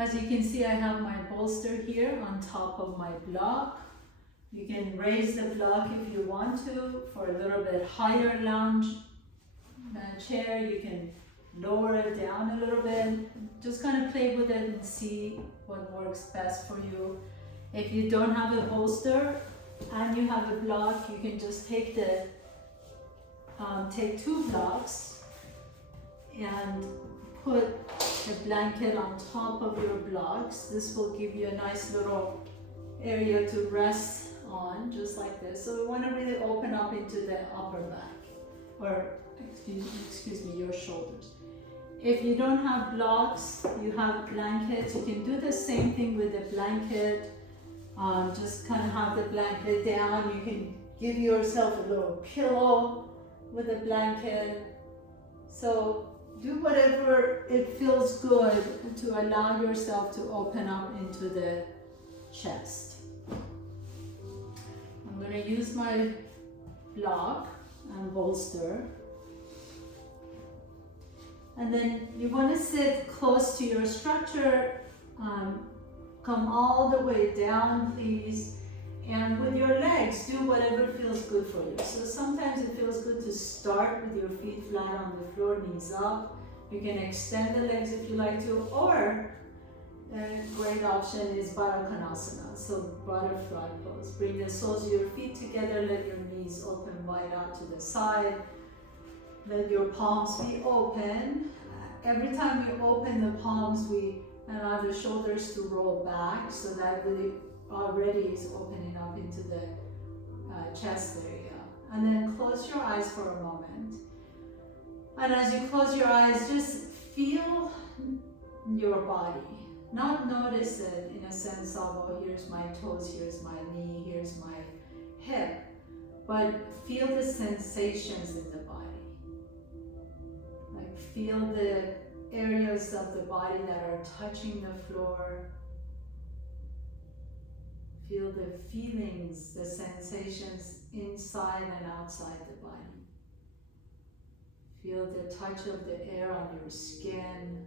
As you can see, I have my bolster here on top of my block. You can raise the block if you want to for a little bit higher lounge chair. You can lower it down a little bit. Just kind of play with it and see what works best for you. If you don't have a bolster and you have a block, you can just take take 2 blocks and put a blanket on top of your blocks. This will give you a nice little area to rest on, just like this. So we want to really open up into the upper back, or excuse me, your shoulders. If you don't have blocks, you have blankets, you can do the same thing with a blanket. Just kind of have the blanket down. You can give yourself a little pillow with a blanket. So do whatever it feels good to allow yourself to open up into the chest. I'm going to use my block and bolster. And then you want to sit close to your structure. Come all the way down, please. And with your legs, do whatever feels good for you. So sometimes it feels good to start with your feet flat on the floor, knees up. You can extend the legs if you like to, or a great option is Baddha Konasana, so butterfly pose. Bring the soles of your feet together, let your knees open wide out to the side. Let your palms be open. Every time you open the palms, we allow the shoulders to roll back, so that really already is opening up into the chest area. And then close your eyes for a moment. And as you close your eyes, just feel your body. Not notice it in a sense of, oh, here's my toes, here's my knee, here's my hip. But feel the sensations in the body. Like feel the areas of the body that are touching the floor. Feel the feelings, the sensations inside and outside the body. Feel the touch of the air on your skin.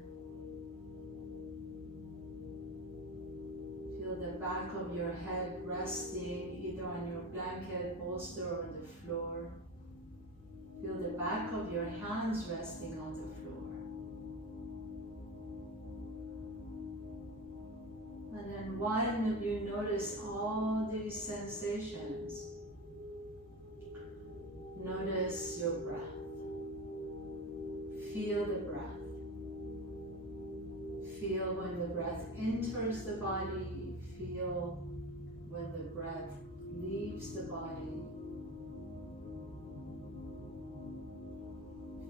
Feel the back of your head resting either on your blanket, bolster, or the floor. Feel the back of your hands resting on the floor. And then when you notice all these sensations, notice your breath. Feel the breath. Feel when the breath enters the body. Feel when the breath leaves the body.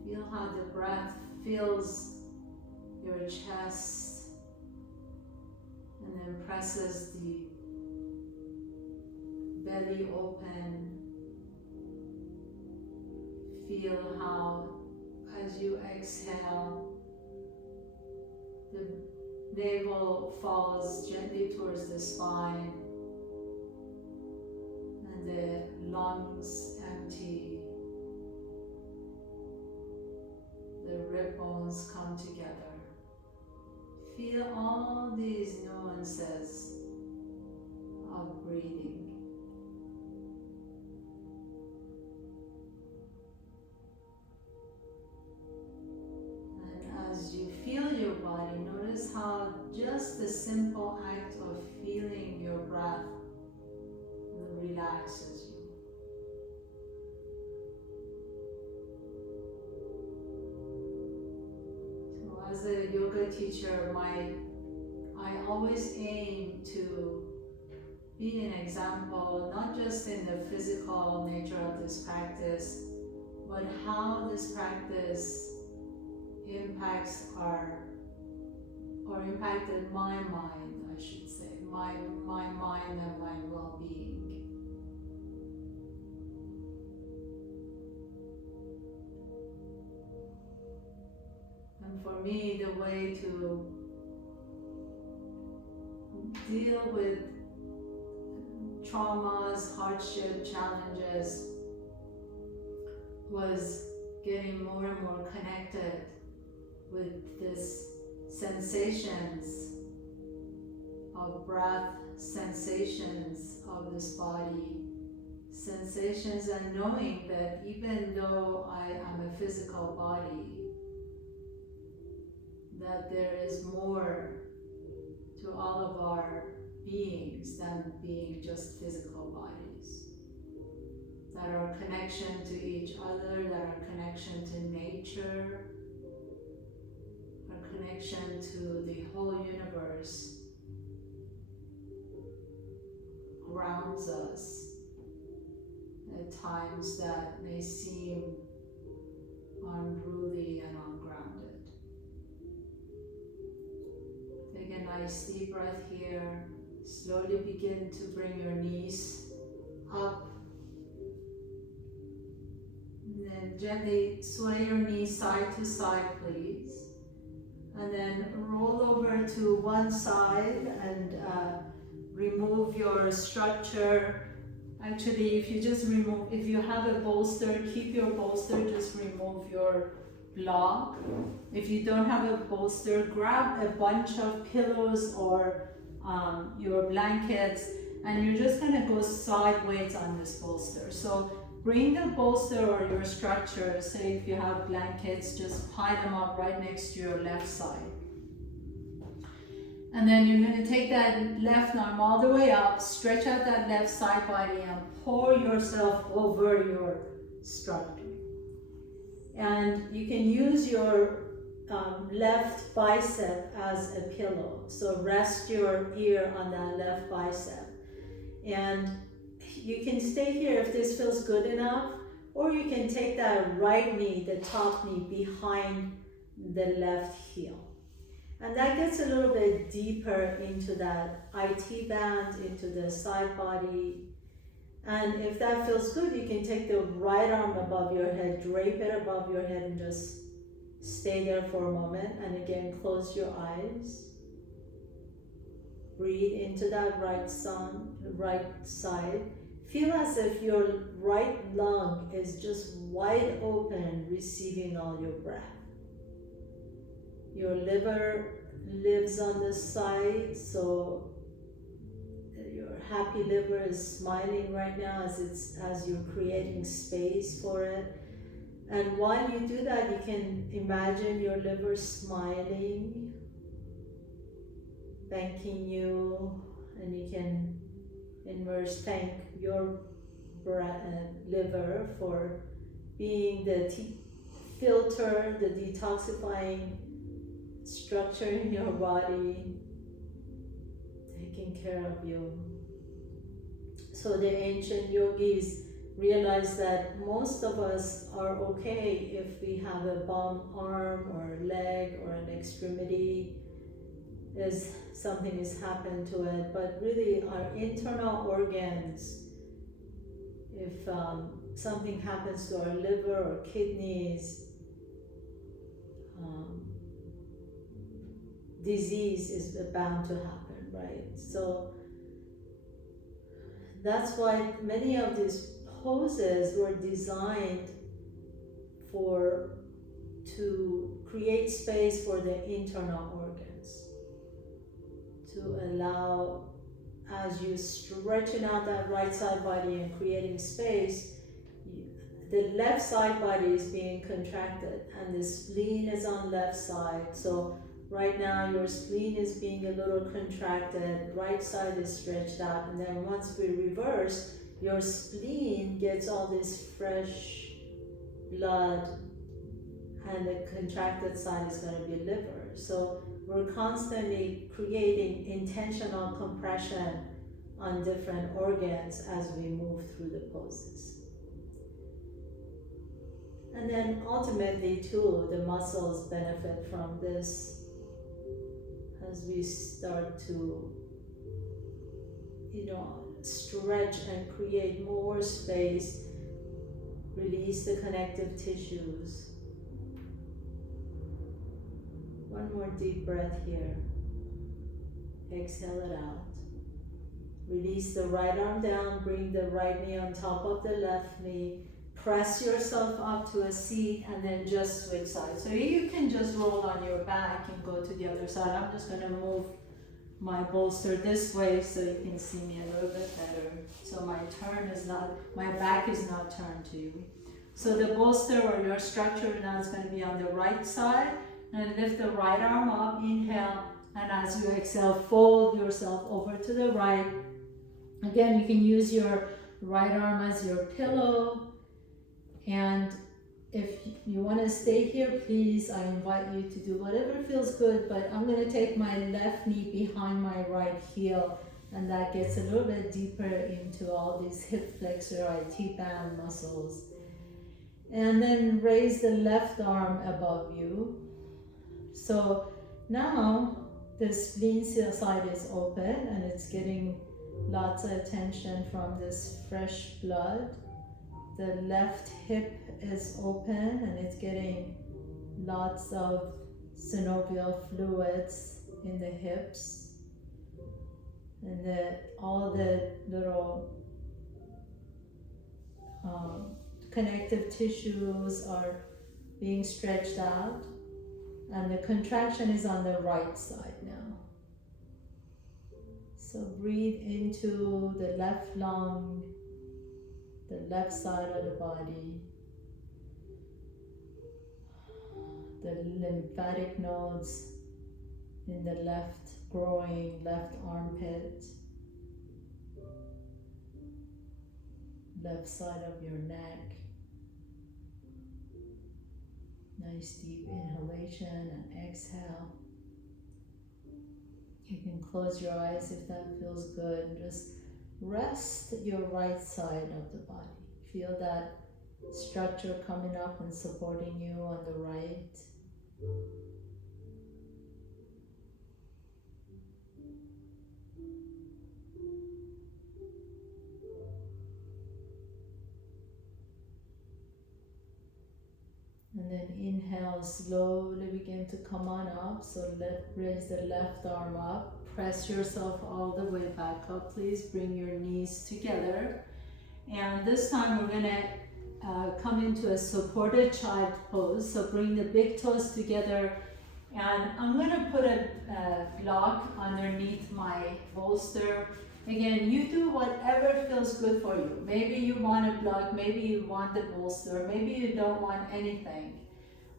Feel how the breath fills your chest and then presses the belly open. Feel how, as you exhale, the navel falls gently towards the spine and the lungs empty. The rib bones come together. Feel all these nuances of breathing. And as you feel your body, notice how just the simple act of feeling your breath relaxes you. As a yoga teacher, I always aim to be an example, not just in the physical nature of this practice, but how this practice impacted my mind, I should say, my mind and my well-being. And for me, the way to deal with traumas, hardship, challenges was getting more and more connected with these sensations of breath, sensations of this body, sensations, and knowing that even though I am a physical body, that there is more to all of our beings than being just physical bodies. That our connection to each other, that our connection to nature, our connection to the whole universe grounds us at times that may seem unruly and ungrounded. Take a nice deep breath here. Slowly begin to bring your knees up. And then gently sway your knees side to side, please. And then roll over to one side and remove your structure. Actually, if you have a bolster, keep your bolster, just remove your block. If you don't have a bolster, grab a bunch of pillows or your blankets, and you're just gonna go sideways on this bolster. So bring the bolster or your structure, say if you have blankets, just pile them up right next to your left side. And then you're going to take that left arm all the way up, stretch out that left side body and pour yourself over your structure. And you can use your left bicep as a pillow. So rest your ear on that left bicep. And you can stay here if this feels good enough, or you can take that right knee, the top knee, behind the left heel. And that gets a little bit deeper into that IT band, into the side body. And if that feels good, you can take the right arm above your head, drape it above your head, and just stay there for a moment. And again, close your eyes. Breathe into that right side. Feel as if your right lung is just wide open, receiving all your breath. Your liver lives on the side, so your happy liver is smiling right now as you're creating space for it. And while you do that, you can imagine your liver smiling, thanking you, and you can thank your liver for being the filter, the detoxifying structure in your body, taking care of you. So the ancient yogis realized that most of us are okay if we have a bum arm or leg or an extremity, as something has happened to it, but really our internal organs, if something happens to our liver or kidneys, disease is bound to happen, right? So that's why many of these poses were designed to create space for the internal organs, to allow, as you stretching out that right side body and creating space, the left side body is being contracted and the spleen is on left side. So right now your spleen is being a little contracted, right side is stretched out, and then once we reverse, your spleen gets all this fresh blood and the contracted side is going to be liver. So we're constantly creating intentional compression on different organs as we move through the poses. And then ultimately too, the muscles benefit from this as we start to, stretch and create more space, release the connective tissues. One more deep breath here. Exhale it out. Release the right arm down, bring the right knee on top of the left knee. Press yourself up to a seat and then just switch sides. So you can just roll on your back and go to the other side. I'm just going to move my bolster this way so you can see me a little bit better. So my back is not turned to you. So the bolster or your structure now is going to be on the right side. And lift the right arm up, inhale. And as you exhale, fold yourself over to the right. Again, you can use your right arm as your pillow. And if you want to stay here, please, I invite you to do whatever feels good, but I'm going to take my left knee behind my right heel, and that gets a little bit deeper into all these hip flexor, IT band muscles. And then raise the left arm above you. So now the spleen side is open and it's getting lots of attention from this fresh blood. The left hip is open and it's getting lots of synovial fluids in the hips. And all the little connective tissues are being stretched out. And the contraction is on the right side now. So breathe into the left lung, the left side of the body, the lymphatic nodes in the left groin, left armpit, left side of your neck. Nice deep inhalation and exhale. You can close your eyes if that feels good. Just rest your right side of the body. Feel that structure coming up and supporting you on the right. And then inhale, slowly begin to come on up. So raise the left arm up. Press yourself all the way back up. Please bring your knees together. And this time we're going to come into a supported child pose. So bring the big toes together. And I'm going to put a block underneath my bolster. Again, you do whatever feels good for you. Maybe you want a block, maybe you want the bolster, maybe you don't want anything.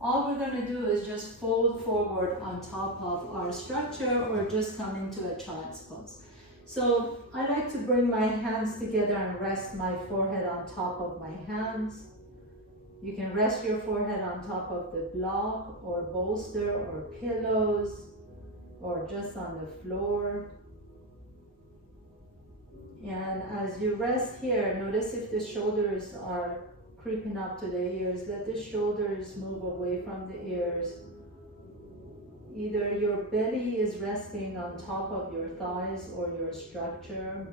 All we're going to do is just fold forward on top of our structure or just come into a child's pose. So I like to bring my hands together and rest my forehead on top of my hands. You can rest your forehead on top of the block or bolster or pillows or just on the floor. And as you rest here, notice if the shoulders are creeping up to the ears. Let the shoulders move away from the ears. Either your belly is resting on top of your thighs or your structure.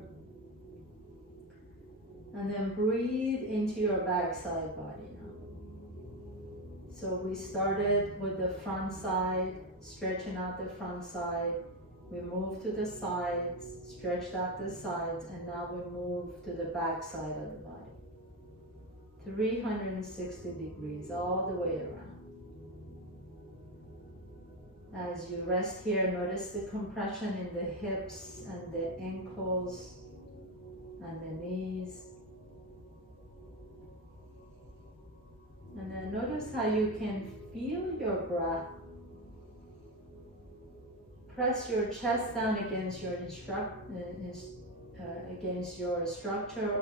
And then breathe into your backside body now. So we started with the front side, stretching out the front side. We move to the sides, stretched out the sides, and now we move to the back side of the body. 360 degrees all the way around. As you rest here, notice the compression in the hips and the ankles and the knees. And then notice how you can feel your breath. Press your chest down against your structure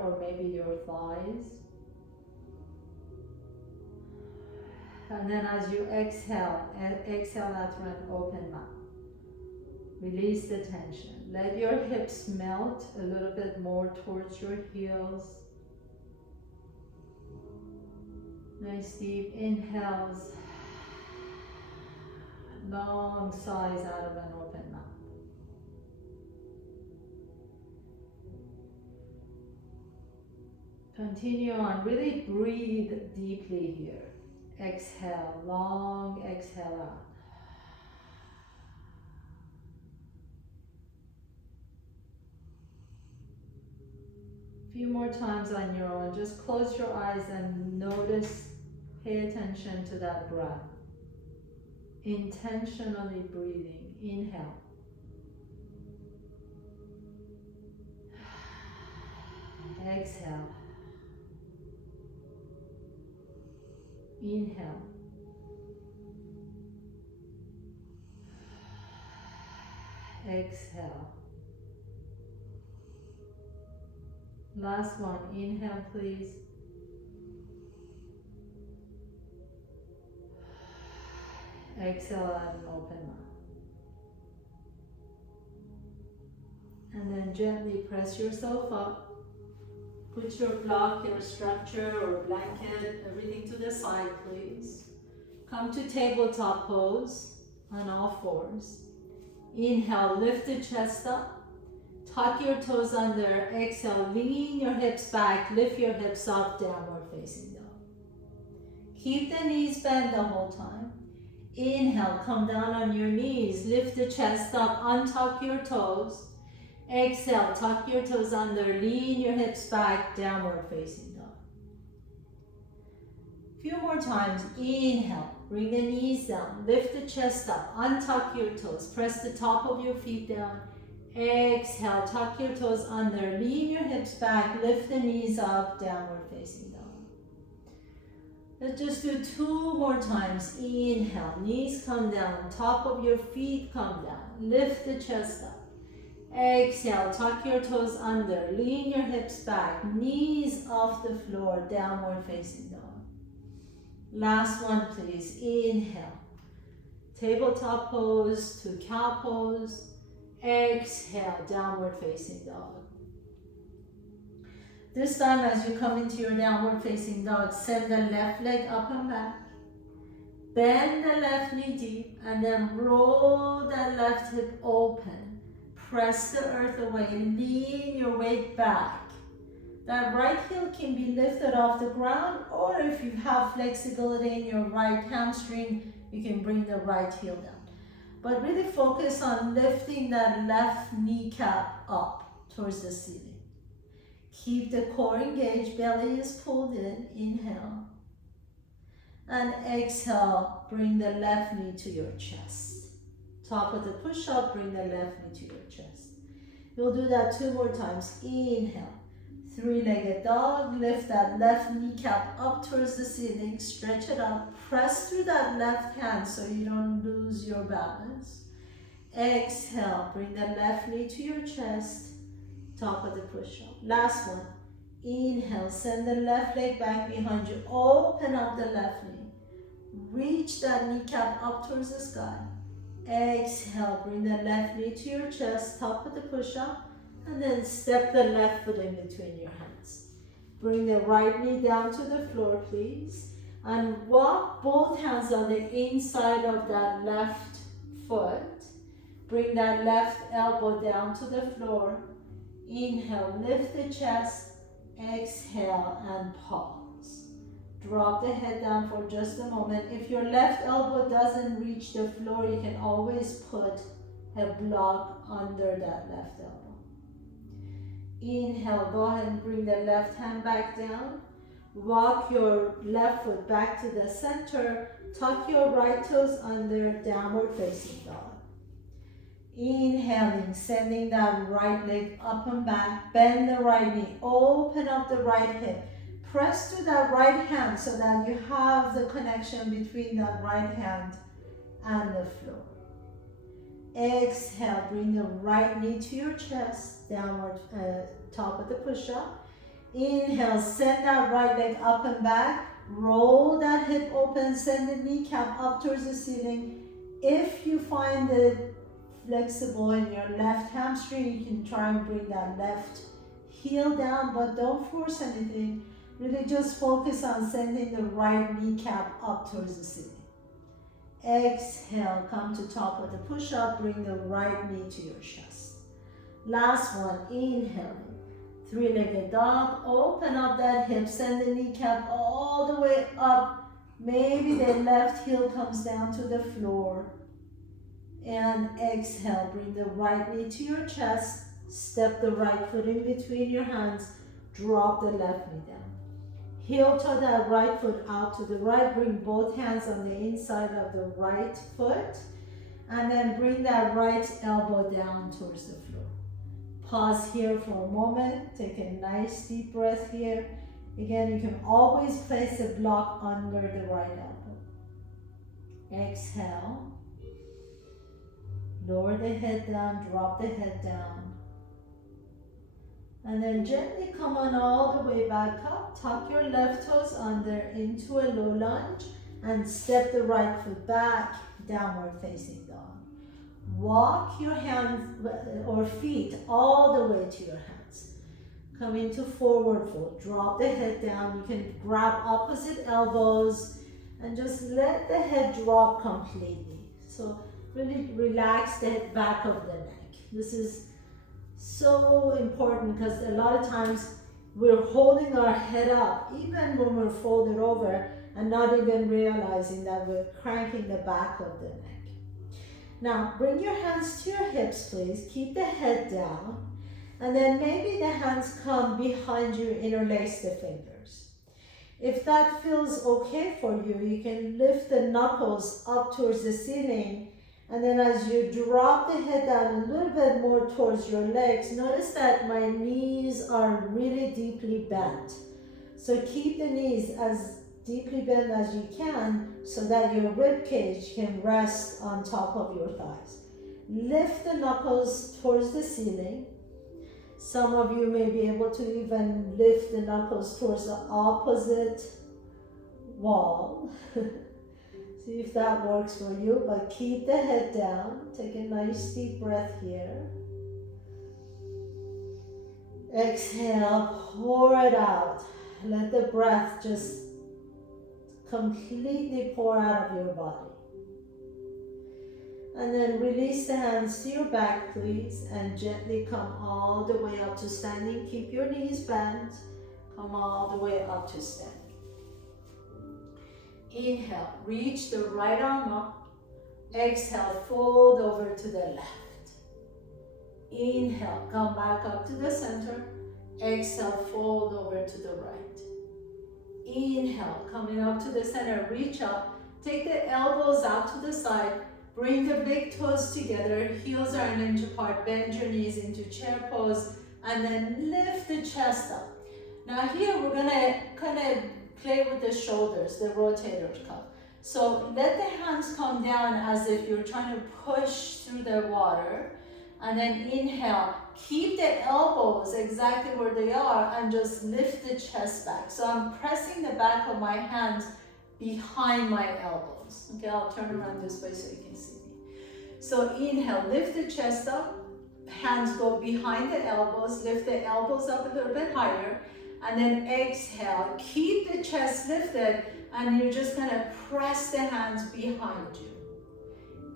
or maybe your thighs. And then as you exhale, exhale out through an open mouth. Release the tension. Let your hips melt a little bit more towards your heels. Nice deep inhales. Long sighs out of an open mouth. Continue on. Really breathe deeply here. Exhale. Long exhale out. A few more times on your own. Just close your eyes and notice, pay attention to that breath. Intentionally breathing. Inhale. Exhale. Inhale. Exhale. Last one. Inhale, please. Exhale and open up. And then gently press yourself up. Put your block, your structure or blanket, everything to the side, please. Come to tabletop pose on all fours. Inhale, lift the chest up. Tuck your toes under. Exhale, lean your hips back. Lift your hips up, downward facing dog. Keep the knees bent the whole time. Inhale, come down on your knees. Lift the chest up. Untuck your toes. Exhale, tuck your toes under. Lean your hips back, downward facing dog. Few more times. Inhale, bring the knees down. Lift the chest up. Untuck your toes. Press the top of your feet down. Exhale, tuck your toes under. Lean your hips back. Lift the knees up, downward facing dog. Let's just do 2 more times. Inhale, knees come down. Top of your feet come down. Lift the chest up. Exhale, tuck your toes under. Lean your hips back. Knees off the floor, downward facing dog. Last one, please. Inhale. Tabletop pose to cow pose. Exhale, downward facing dog. This time as you come into your downward facing dog, send the left leg up and back. Bend the left knee deep and then roll that left hip open. Press the earth away. Lean your weight back. That right heel can be lifted off the ground, or if you have flexibility in your right hamstring, you can bring the right heel down. But really focus on lifting that left kneecap up towards the ceiling. Keep the core engaged, belly is pulled in. Inhale. And exhale, bring the left knee to your chest. Top of the push-up, bring the left knee to your chest. You'll do that 2 more times. Inhale. 3-legged dog. Lift that left kneecap up towards the ceiling. Stretch it up. Press through that left hand so you don't lose your balance. Exhale. Bring the left knee to your chest. Top of the push-up. Last one. Inhale. Send the left leg back behind you. Open up the left knee. Reach that kneecap up towards the sky. Exhale. Bring the left knee to your chest. Top of the push-up. And then step the left foot in between your hands. Bring the right knee down to the floor, please. And walk both hands on the inside of that left foot. Bring that left elbow down to the floor. Inhale, lift the chest. Exhale and pause. Drop the head down for just a moment. If your left elbow doesn't reach the floor, you can always put a block under that left elbow. Inhale, go ahead and bring the left hand back down. Walk your left foot back to the center. Tuck your right toes under, downward facing dog. Inhaling, sending that right leg up and back. Bend the right knee, open up the right hip. Press to that right hand so that you have the connection between that right hand and the floor. Exhale, bring the right knee to your chest, downward, top of the push-up. Inhale, send that right leg up and back. Roll that hip open, send the kneecap up towards the ceiling. If you find it flexible in your left hamstring, you can try and bring that left heel down, but don't force anything. Really just focus on sending the right kneecap up towards the ceiling. Exhale, come to top of the push-up, bring the right knee to your chest. Last one, inhaling. 3-legged dog, open up that hip, send the kneecap all the way up. Maybe the left heel comes down to the floor. And exhale, bring the right knee to your chest. Step the right foot in between your hands. Drop the left knee down. Heel toe that right foot out to the right. Bring both hands on the inside of the right foot. And then bring that right elbow down towards the floor. Pause here for a moment. Take a nice deep breath here. Again, you can always place a block under the right elbow. Exhale. Lower the head down, drop the head down. And then gently come on all the way back up. Tuck your left toes under into a low lunge and step the right foot back, downward facing dog. Walk your hands or feet all the way to your hands. Come into forward fold. Drop the head down. You can grab opposite elbows and just let the head drop completely. So really relax the back of the neck. This is so important because a lot of times we're holding our head up even when we're folded over and not even realizing that we're cranking the back of the neck. Now, bring your hands to your hips, please. Keep the head down. And then maybe the hands come behind you, interlace the fingers. If that feels okay for you, you can lift the knuckles up towards the ceiling. And then as you drop the head down a little bit more towards your legs, notice that my knees are really deeply bent. So keep the knees as deeply bent as you can so that your rib cage can rest on top of your thighs. Lift the knuckles towards the ceiling. Some of you may be able to even lift the knuckles towards the opposite wall. See if that works for you, but keep the head down. Take a nice deep breath here. Exhale, pour it out. Let the breath just completely pour out of your body. And then release the hands to your back, please, and gently come all the way up to standing. Keep your knees bent. Come all the way up to standing. Inhale, reach the right arm up. Exhale, fold over to the left. Inhale, come back up to the center. Exhale, fold over to the right. Inhale, coming up to the center, reach up. Take the elbows out to the side. Bring the big toes together. Heels are an inch apart. Bend your knees into chair pose. And then lift the chest up. Now here we're going to kind of play with the shoulders, the rotator cuff. So let the hands come down as if you're trying to push through the water. And then inhale, keep the elbows exactly where they are and just lift the chest back. So I'm pressing the back of my hands behind my elbows. Okay, I'll turn around this way so you can see me. So inhale, lift the chest up, hands go behind the elbows, lift the elbows up a little bit higher, and then exhale, keep the chest lifted, and you're just gonna press the hands behind you.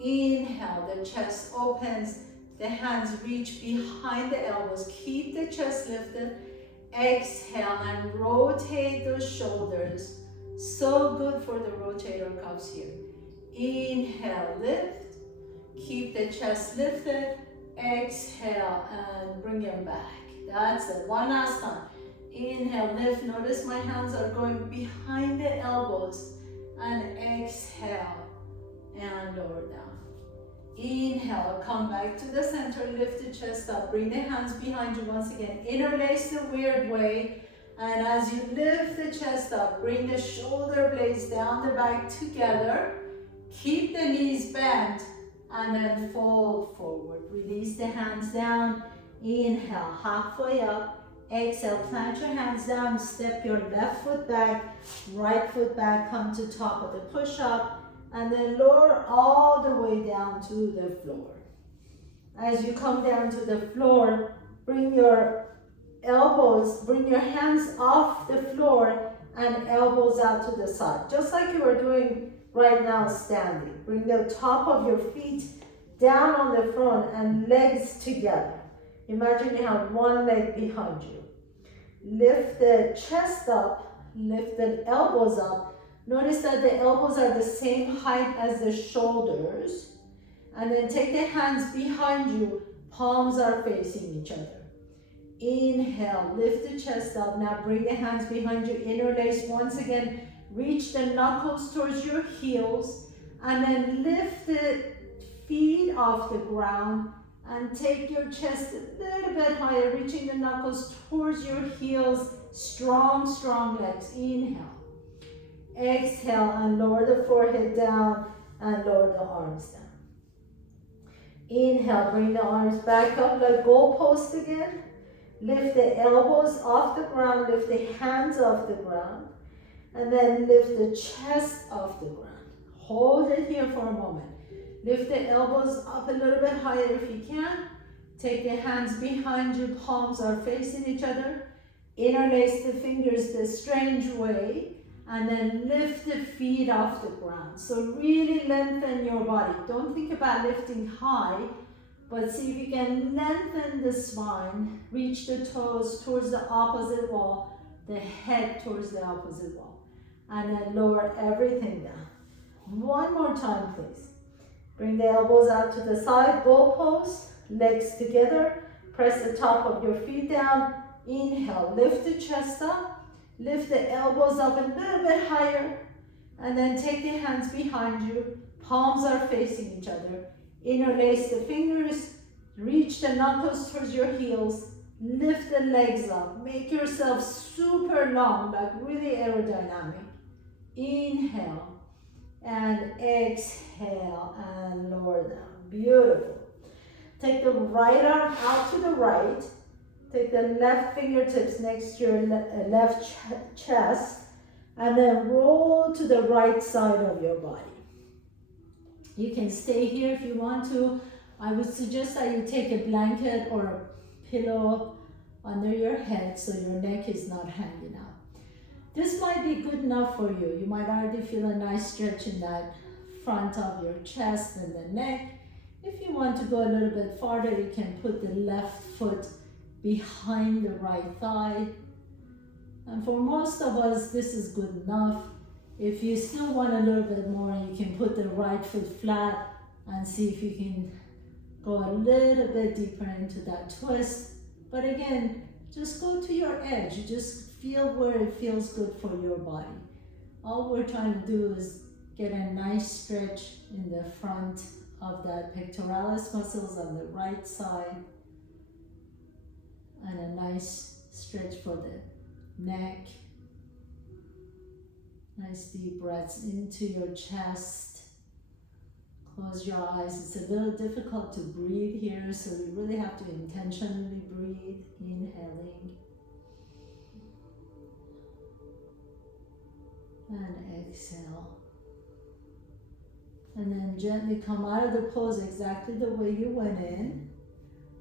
Inhale, the chest opens, the hands reach behind the elbows. Keep the chest lifted. Exhale and rotate those shoulders. So good for the rotator cuffs here. Inhale, lift. Keep the chest lifted. Exhale and bring them back. That's it. One last time. Inhale, lift. Notice my hands are going behind the elbows. And exhale and lower down. Inhale, come back to the center, lift the chest up, bring the hands behind you once again, interlace the weird way, and as you lift the chest up, bring the shoulder blades down the back together, keep the knees bent, and then fold forward. Release the hands down, inhale, halfway up, exhale, plant your hands down, step your left foot back, right foot back, come to top of the push-up, and then lower all the way down to the floor. As you come down to the floor, bring your elbows, bring your hands off the floor and elbows out to the side. Just like you are doing right now standing. Bring the top of your feet down on the front and legs together. Imagine you have one leg behind you. Lift the chest up, lift the elbows up. Notice that the elbows are the same height as the shoulders. And then take the hands behind you, palms are facing each other. Inhale, lift the chest up. Now bring the hands behind you, interlace once again. Reach the knuckles towards your heels. And then lift the feet off the ground And take your chest a little bit higher, reaching the knuckles towards your heels. Strong, strong legs. Inhale. Exhale and lower the forehead down and lower the arms down. Inhale, bring the arms back up like goalposts again. Lift the elbows off the ground, lift the hands off the ground, and then lift the chest off the ground. Hold it here for a moment. Lift the elbows up a little bit higher if you can. Take the hands behind you, palms are facing each other. Interlace the fingers the strange way, and then lift the feet off the ground. So really lengthen your body. Don't think about lifting high, but see if you can lengthen the spine, reach the toes towards the opposite wall, the head towards the opposite wall, and then lower everything down. One more time, please. Bring the elbows out to the side, goalpost, legs together, press the top of your feet down. Inhale, lift the chest up, lift the elbows up a little bit higher, and then take the hands behind you, palms are facing each other. Interlace the fingers, reach the knuckles towards your heels, lift the legs up, make yourself super long, like really aerodynamic. Inhale and exhale and lower down. Beautiful. Take the right arm out to the right. Take the left fingertips next to your left chest, and then roll to the right side of your body. You can stay here if you want to. I would suggest that you take a blanket or a pillow under your head so your neck is not hanging out. This might be good enough for you. You might already feel a nice stretch in that front of your chest and the neck. If you want to go a little bit farther, you can put the left foot behind the right thigh. And for most of us, this is good enough. If you still want a little bit more, you can put the right foot flat and see if you can go a little bit deeper into that twist. But again, just go to your edge. Just feel where it feels good for your body. All we're trying to do is get a nice stretch in the front of that pectoralis muscles on the right side, and a nice stretch for the neck. Nice deep breaths into your chest. Close your eyes. It's a little difficult to breathe here, so you really have to intentionally breathe. Inhaling and exhale. And then gently come out of the pose exactly the way you went in.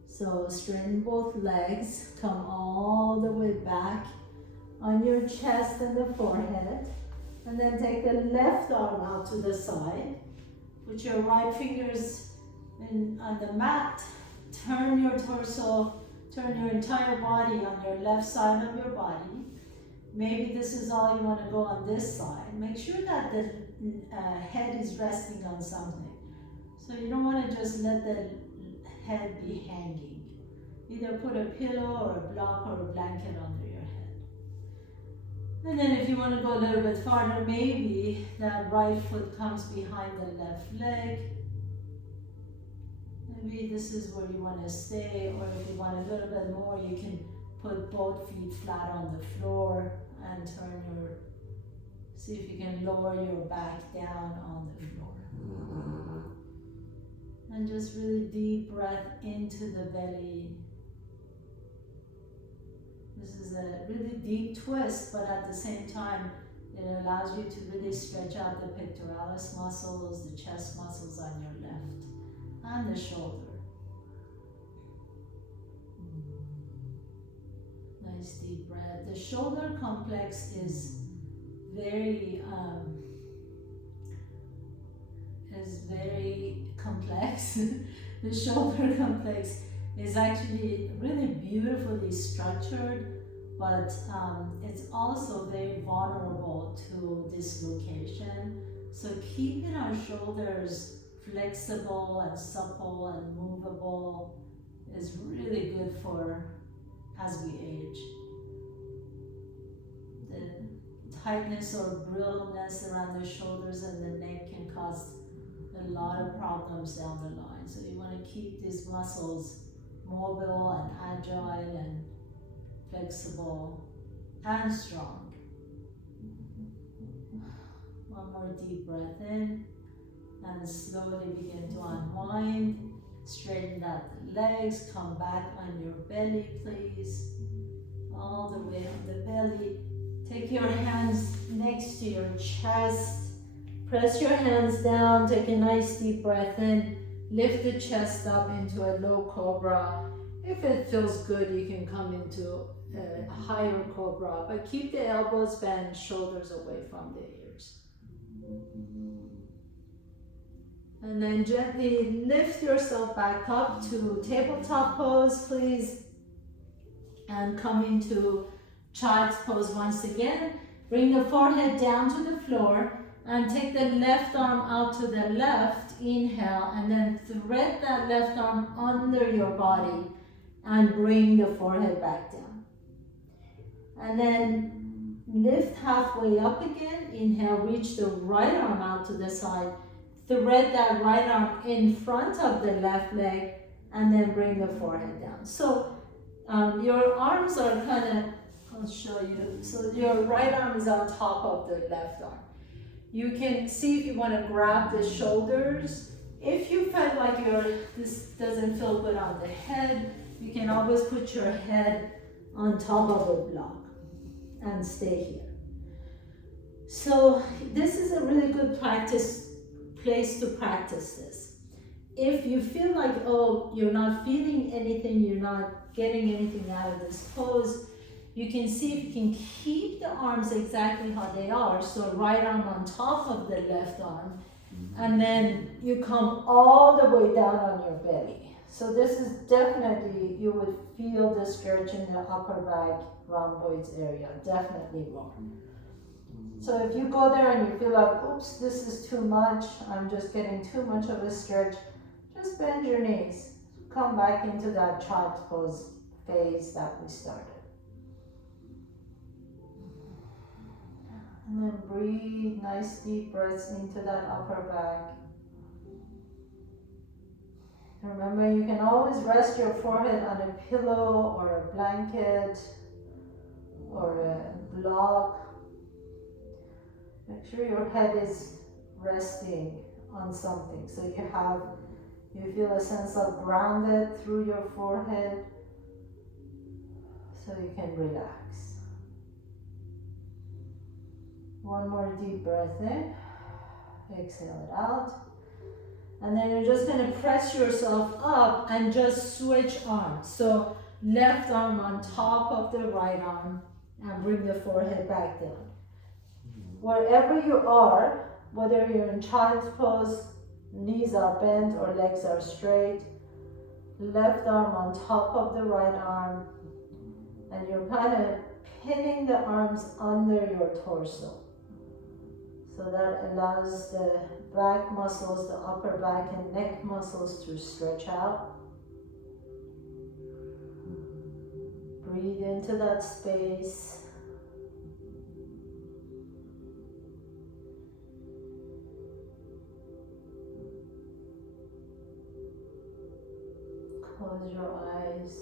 So straighten both legs, come all the way back on your chest and the forehead. And then take the left arm out to the side. Put your right fingers on the mat. Turn your torso, turn your entire body on your left side of your body. Maybe this is all you want to go on this side. Make sure that the head is resting on something. So you don't want to just let the head be hanging. Either put a pillow or a block or a blanket under your head. And then if you want to go a little bit farther, maybe that right foot comes behind the left leg. Maybe this is where you want to stay, or if you want a little bit more, you can put both feet flat on the floor and see if you can lower your back down on the floor. And just really deep breath into the belly. This is a really deep twist, but at the same time, it allows you to really stretch out the pectoralis muscles, the chest muscles on your left, and the shoulder. Nice deep breath. The shoulder complex is very complex. The shoulder complex is actually really beautifully structured, but it's also very vulnerable to dislocation. So keeping our shoulders flexible and supple and movable is really good for as we age. The tightness or brittleness around the shoulders and the neck can cause a lot of problems down the line. spine. So you want to keep these muscles mobile and agile and flexible and strong. One more deep breath in and slowly begin to unwind. Straighten out the legs, come back on your belly, please. All the way on the belly. Take your hands next to your chest. Press your hands down, take a nice deep breath in. Lift the chest up into a low cobra. If it feels good, you can come into a higher cobra, but keep the elbows bent, shoulders away from the ears. And then gently lift yourself back up to tabletop pose, please. And come into child's pose once again. Bring the forehead down to the floor and take the left arm out to the left. Inhale, and then thread that left arm under your body and bring the forehead back down. And then lift halfway up again. Inhale, reach the right arm out to the side. Thread that right arm in front of the left leg and then bring the forehead down. So your arms are kind of, I'll show you. So your right arm is on top of the left arm. You can see if you want to grab the shoulders. If you felt like this doesn't feel good on the head, you can always put your head on top of a block and stay here. So this is a really good place to practice this. If you feel like, oh, you're not feeling anything, you're not getting anything out of this pose, you can see if you can keep the arms exactly how they are. So right arm on top of the left arm, and then you come all the way down on your belly. So this is definitely, you would feel the stretch in the upper back, rhomboids area, definitely more. So if you go there and you feel like, oops, this is too much, I'm just getting too much of a stretch, just bend your knees. Come back into that child's pose phase that we started. And then breathe nice deep breaths into that upper back. Remember, you can always rest your forehead on a pillow or a blanket or a block. Make sure your head is resting on something, so you feel a sense of grounded through your forehead, so you can relax. One more deep breath in, exhale it out, and then you're just going to press yourself up and just switch arms. So left arm on top of the right arm and bring the forehead back down. Wherever you are, whether you're in child's pose, knees are bent or legs are straight, left arm on top of the right arm, and you're kind of pinning the arms under your torso. So that allows the back muscles, the upper back and neck muscles to stretch out. Breathe into that space. Close your eyes.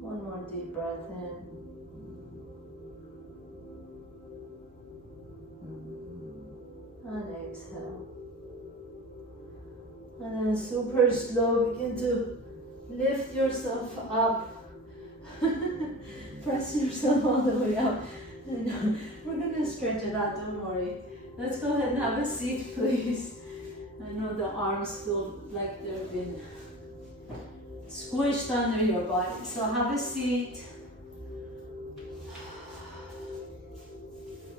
One more deep breath in. And exhale. And then super slow, begin to lift yourself up. Press yourself all the way up. And we're going to stretch it out, don't worry. Let's go ahead and have a seat, please. I know the arms feel like they've been squished under your body. So have a seat.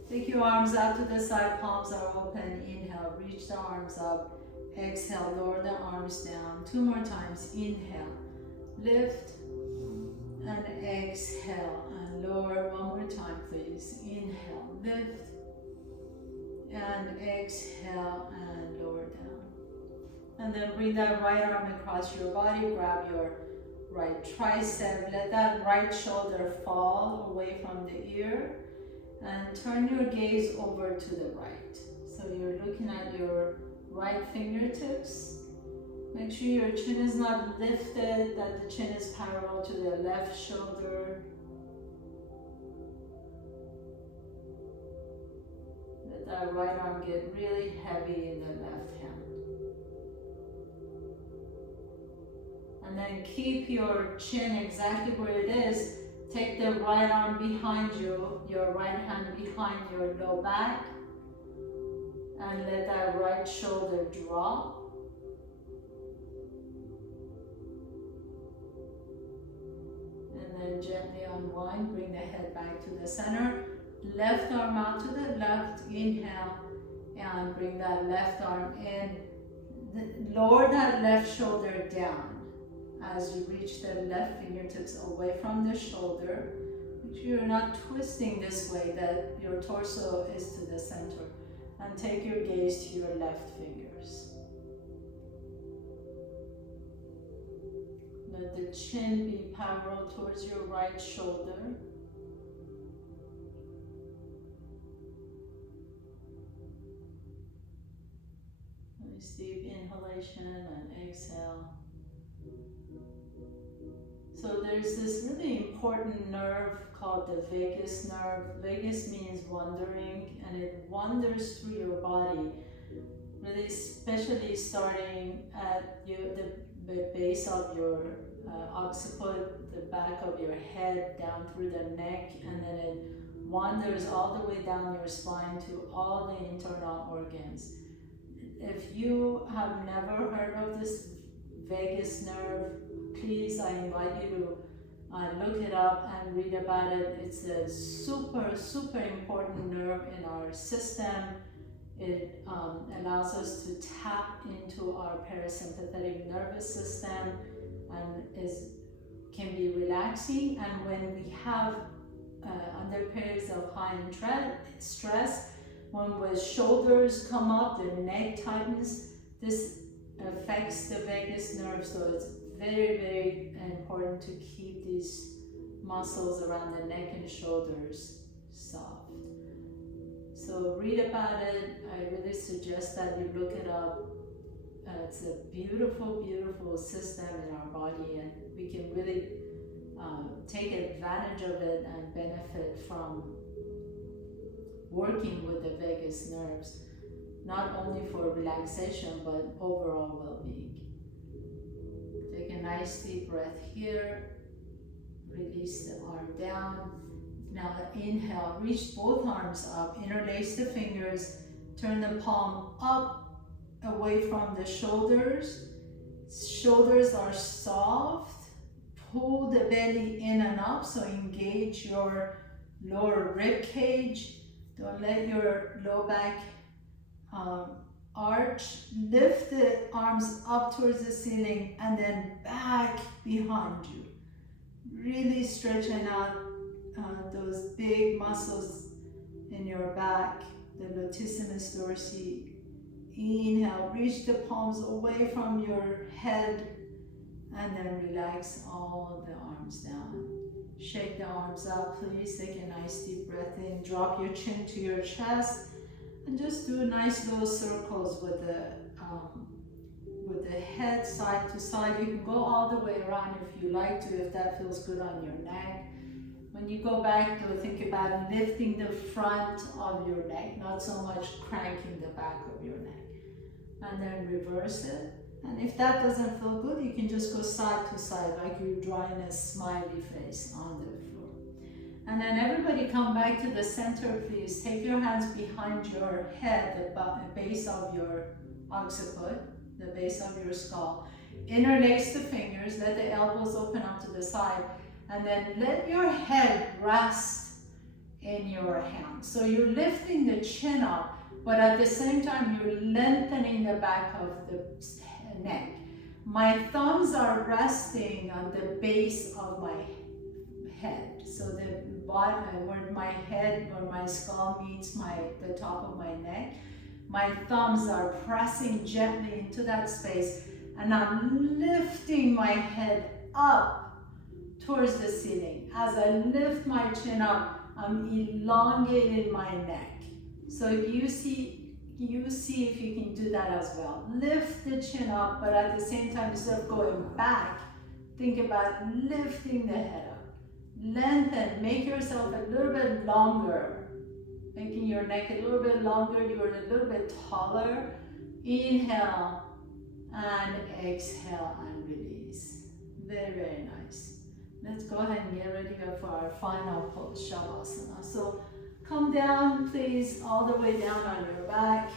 Take your arms out to the side, palms are open. Inhale, reach the arms up. Exhale, lower the arms down. 2 more times. Inhale, lift, and exhale, and lower. 1 more time, please. Inhale, lift, and exhale, and lower down. And then bring that right arm across your body, grab your right tricep, let that right shoulder fall away from the ear, and turn your gaze over to the right. So you're looking at your right fingertips. Make sure your chin is not lifted, that the chin is parallel to the left shoulder. Let that right arm get really heavy in the left hand. And then keep your chin exactly where it is. Take the right arm behind you, your right hand behind your low back, and let that right shoulder drop. And then gently unwind, bring the head back to the center. Left arm out to the left, inhale, and bring that left arm in. Lower that left shoulder down as you reach the left fingertips away from the shoulder. Make sure you're not twisting this way, that your torso is to the center. And take your gaze to your left fingers. Let the chin be parallel towards your right shoulder. Nice deep inhalation and exhale. So there's this really important nerve called the vagus nerve. Vagus means wandering, and it wanders through your body, really especially starting at the base of your occiput, the back of your head, down through the neck, and then it wanders all the way down your spine to all the internal organs. If you have never heard of this vagus nerve, please, I invite you to look it up and read about it. It's a super, super important nerve in our system. It allows us to tap into our parasympathetic nervous system and can be relaxing. And when we have under periods of high stress, when the shoulders come up, the neck tightens, this affects the vagus nerve. So it's very, very important to keep these muscles around the neck and shoulders soft. So read about it. I really suggest that you look it up. It's a beautiful, beautiful system in our body, and we can really take advantage of it and benefit from working with the vagus nerves, not only for relaxation, but overall well-being. Take a nice deep breath here. Release the arm down. Now inhale, reach both arms up, interlace the fingers, turn the palm up, away from the shoulders. Shoulders are soft. Pull the belly in and up, so engage your lower rib cage. Don't let your low back arch. Lift the arms up towards the ceiling and then back behind you. Really stretching out those big muscles in your back, the latissimus dorsi. Inhale, reach the palms away from your head, and then relax all the arms down. Shake the arms up, please. Take a nice deep breath in. Drop your chin to your chest, and just do nice little circles with the head side to side. You can go all the way around if you like to, if that feels good on your neck. When you go back, though, think about lifting the front of your neck, not so much cranking the back of your neck. And then reverse it. And if that doesn't feel good, you can just go side to side, like you're drawing a smiley face on the floor. And then everybody come back to the center, please. Take your hands behind your head, the base of your occiput, the base of your skull. Interlace the fingers, let the elbows open up to the side, and then let your head rest in your hands. So you're lifting the chin up, but at the same time, you're lengthening the back of the neck. My thumbs are resting on the base of my head. So the bottom, where my head or my skull meets the top of my neck. My thumbs are pressing gently into that space, and I'm lifting my head up towards the ceiling. As I lift my chin up, I'm elongating my neck. So if you see if you can do that as well. Lift the chin up, but at the same time, instead of going back, think about lifting the head up. Lengthen, make yourself a little bit longer, making your neck a little bit longer, you're a little bit taller. Inhale and exhale and release. Very, very nice. Let's go ahead and get ready for our final pose, Shavasana. So come down, please, all the way down on your back.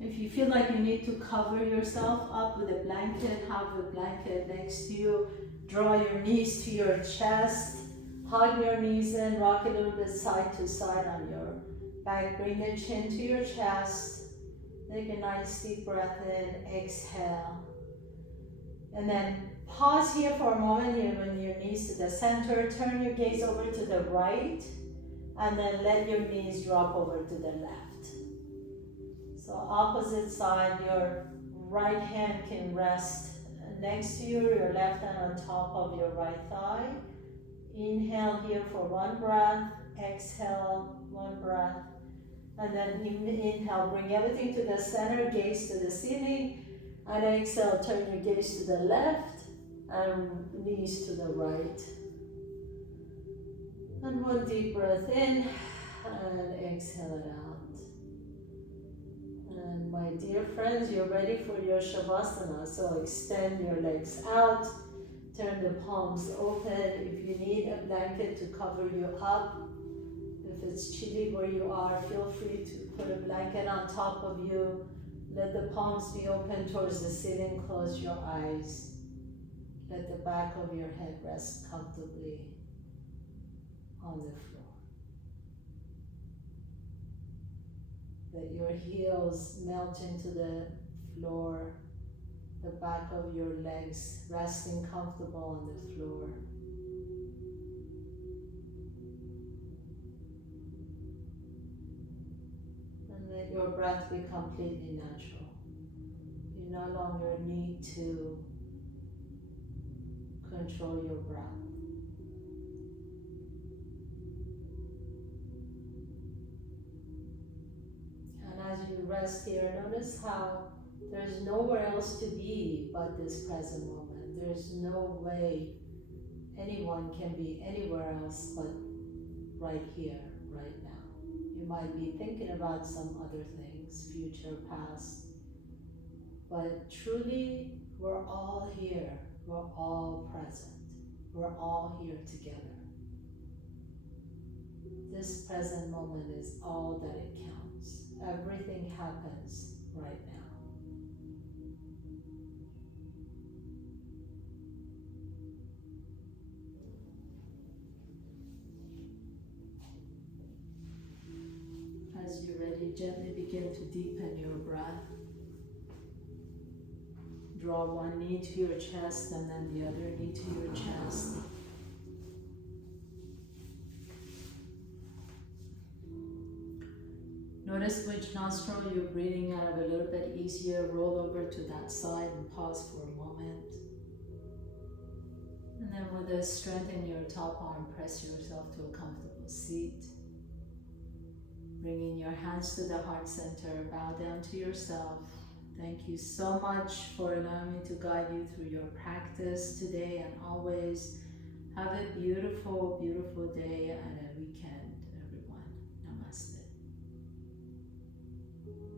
If you feel like you need to cover yourself up with a blanket, have a blanket next to you. Draw your knees to your chest. Hug your knees in, rock a little bit side to side on your back. Bring the chin to your chest. Take a nice deep breath in, exhale. And then pause here for a moment. You bring your knees to the center. Turn your gaze over to the right. And then let your knees drop over to the left. So opposite side, your right hand can rest next to you, your left hand on top of your right thigh. Inhale here for one breath, exhale, one breath. And then inhale, bring everything to the center, gaze to the ceiling. And exhale, turn your gaze to the left and knees to the right. And one deep breath in and exhale it out. And my dear friends, you're ready for your Shavasana. So extend your legs out, turn the palms open. If you need a blanket to cover you up, if it's chilly where you are, feel free to put a blanket on top of you. Let the palms be open towards the ceiling. Close your eyes. Let the back of your head rest comfortably on the floor. Let your heels melt into the floor, the back of your legs resting comfortable on the floor. And let your breath be completely natural. You no longer need to control your breath. As you rest here, notice how there's nowhere else to be but this present moment. There's no way anyone can be anywhere else but right here, right now. You might be thinking about some other things, future, past, but truly we're all here. We're all present. We're all here together. This present moment is all that it counts. Everything happens right now. As you're ready, gently begin to deepen your breath. Draw one knee to your chest and then the other knee to your chest. Notice which nostril you're breathing out of a little bit easier. Roll over to that side and pause for a moment. And then with a strength in your top arm, press yourself to a comfortable seat. Bringing your hands to the heart center, bow down to yourself. Thank you so much for allowing me to guide you through your practice today and always. Have a beautiful, beautiful day.